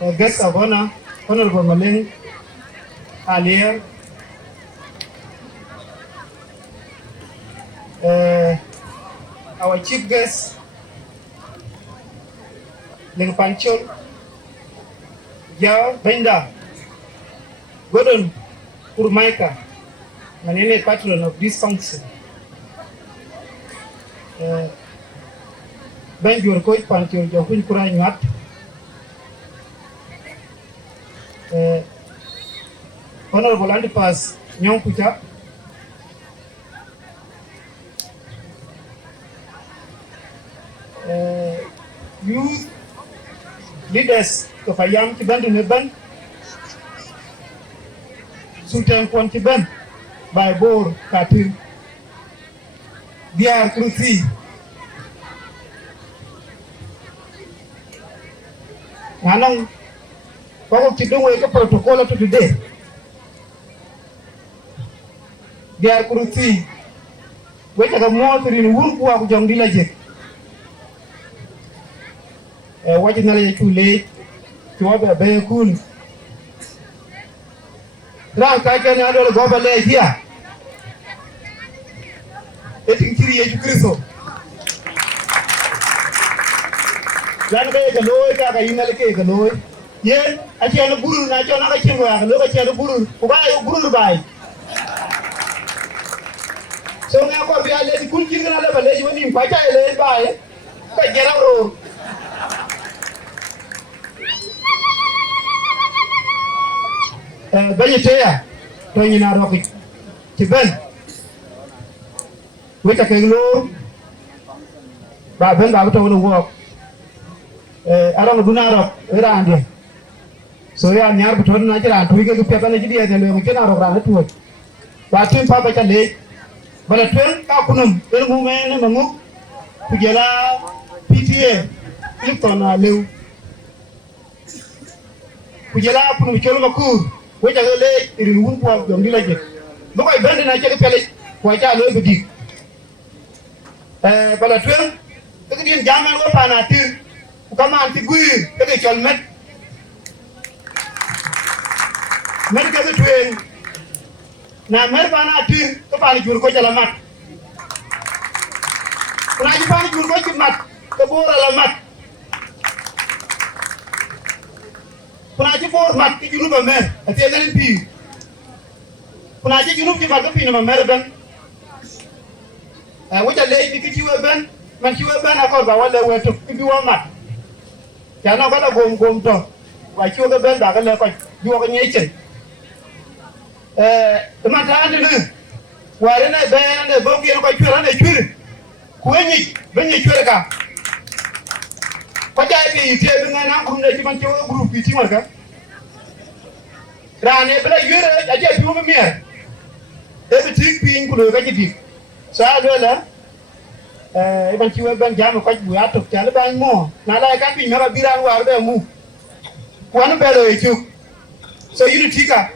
guest of honor, Honorable Malin Alier, our chief guest, Ling Panchol, Yao Benda, Gordon Urmaika, Manene patron of this function. Ben your coach Panchol, Jokun Kurayat. Honorable Antipas Nyong Pucha, youth leaders of Ayam Tiban to Neban, Sultan Pontiban by Bor Katir, Biar Kruthi, Nanong, what you do with the protocol to today? Biar Kruthi, wait at the more in Wulku Jong Dilaje. What is not too late to have a very cool. Now, I can handle go over here. Getting 3 years to Christo. Lanaway, the low, I cake, the low. Yen, I can't a guru, I can't look at the guru, why guru by. So now, we are letting good children out of a lady when you fight by. I get out. Benyetea, Tony Naroki, Tiben, with a keglo, Baben out of the walk. I don't know around here. So we are near between Nigeria, we get to Pepanaji and we can around it work. But in Papa Chale, but a 12 Kapunum, El Muman and Mamu, Pugela, PTA, Lipton, Liu, Pugela, Pucholomaku. Which I lay in Wood of the village. Look, I bend and I take a pellet, which I love to dig. But at 12, the Indian German open at two, come on to Gui, the Rachel met. Medical twin. Now, Mervana two, the panic will go to la mat. When I find you go to mat, the board of la mat. When I for mat, you know a man, at the end of the when I think you look at the pin of American, which a lady because you have been, when you have been, I called by what they were to if you want mat. Cannot got a home dog, like you have been back and like you are in nature. The matter under where in a band and a bogey and quite and a children. When you children. What I be telling an uncle that you want your group, you think, Ran a black year, I just do a mere. Every trick being good negative. So I will, even you have been jammed quite we out of Taliban more. Now I can't be never be around where they move. One better is you. So you take up.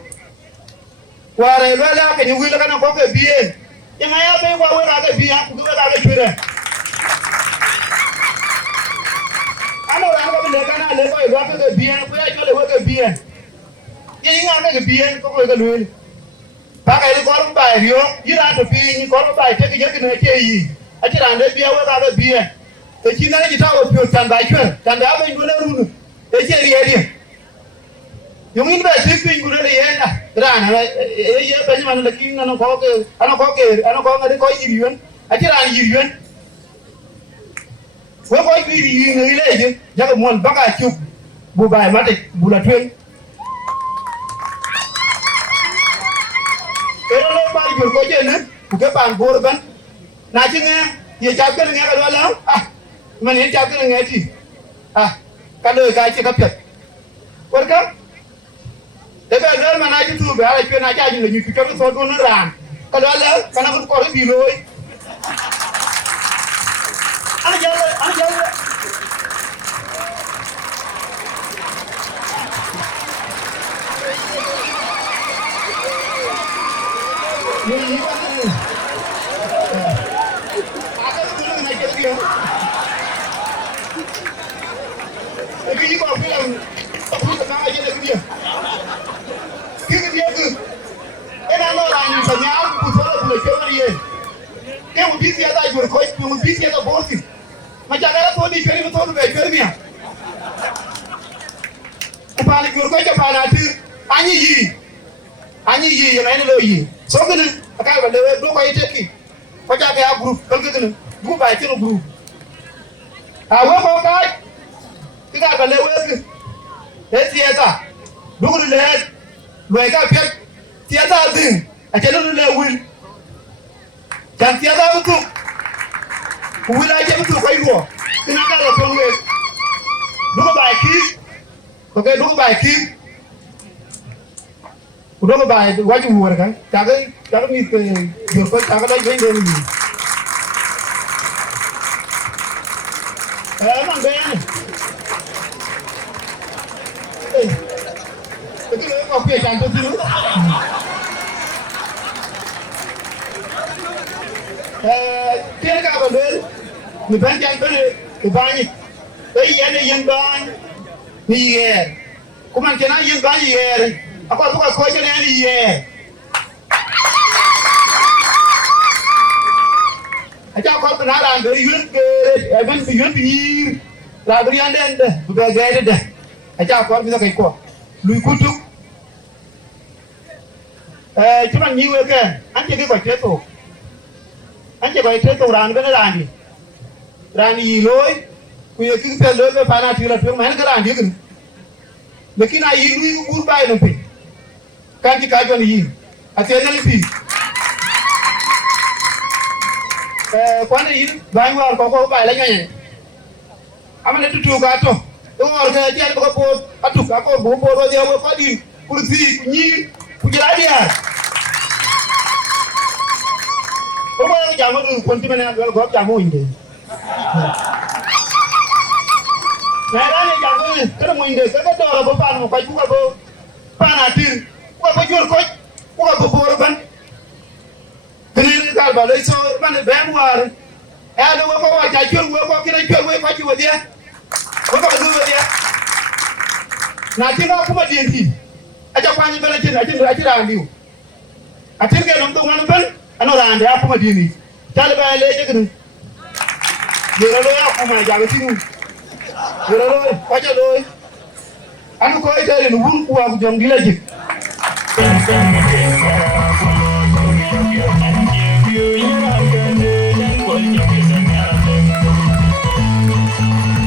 Where I will up and you will look at a pocket beer. Then I have been what other beer, do other children. I know I'm going to let the beer, where I got to work a beer. You are a beer, go with the rule. Back I got by you, you have to be in got by taking a key. I did not let beer without a beer. The China guitar of your stand by you, and the other room. They say the idea. You mean by sleeping good at the end? Ran a year, Benjamin the king and a pocket, and a pocket, and a pocket, I did not give you. What might be the relation? Young one back you, Bubai Matic, Bulatwin. Everybody will go in, who get on board. Nothing, you're juggling alone. Ah, when you're juggling at you. Ah, can do a guy take a pet. Welcome. The girl man I do too, but I feel like I you to come for one around. Can I call it below? If you go ni sanyar ku solo bu ke wari ye ke mu bisi ya da jur ko mu bisi ya da bosi ma jagara to ni feri to be fermiya ku pa ni jur ko ke pa na tir anyi yi ya ni lo yi so gele aka ba lewe do ko yiteki ko jaga ya group ko gele bu ba ti no group a wo ko ka ti ga ba lewe ke tieta dugul le lo ka pet tieta din a ke no le wil kan tieta butu wil a ke butu ko yo ina ka ro tonwe dugo ba ki ko ke dugo ba ki dugo ba waju wor kan taga mi ke jor ko taga dai ben den ni man ben itu kok piye cantik dulu dia ka bandel ni ban jang bele ni bani yen ban ni ye kuma kena yen ban ye apa buka ko kena ni ye aja ko na ran dari yun ke ben yun bir la dari anden de buka gaide de aja ko bisa kai ko lui kutu cuman nyiwe ke anje ke ko teto ran bena rani yi loy ku ye ki pe loy be pana ti la tu man ka ran yigin lekin ay yi lui ur bay no pe kan ti ka joni yi atene li pi kwana yi bay war ko bay la nyaye amane tu ka to ngor ka jar ko po atu ka ko bo ro je ko di kursi ku ni ku jira dia ko ba jamu du konti mena ko jamu inde na rani jamu kada mo inde ka do ro ba no ko ku ko pana tir ku ko jor ko ku ko bo ro ban kini ka ba le so ban be mo war e do ko wa ja jor ko kina jor ko ji wadia waka bazuwa dia na tinga kuma dindi aja kwani bela tin ajira andiu atinga no to ngana ban ano rande ya kuma dini talba le jigru yero lo ya kuma jaga tinu yero lo kwaja lo anu ko ite ni wun kuwa ku jom dila jik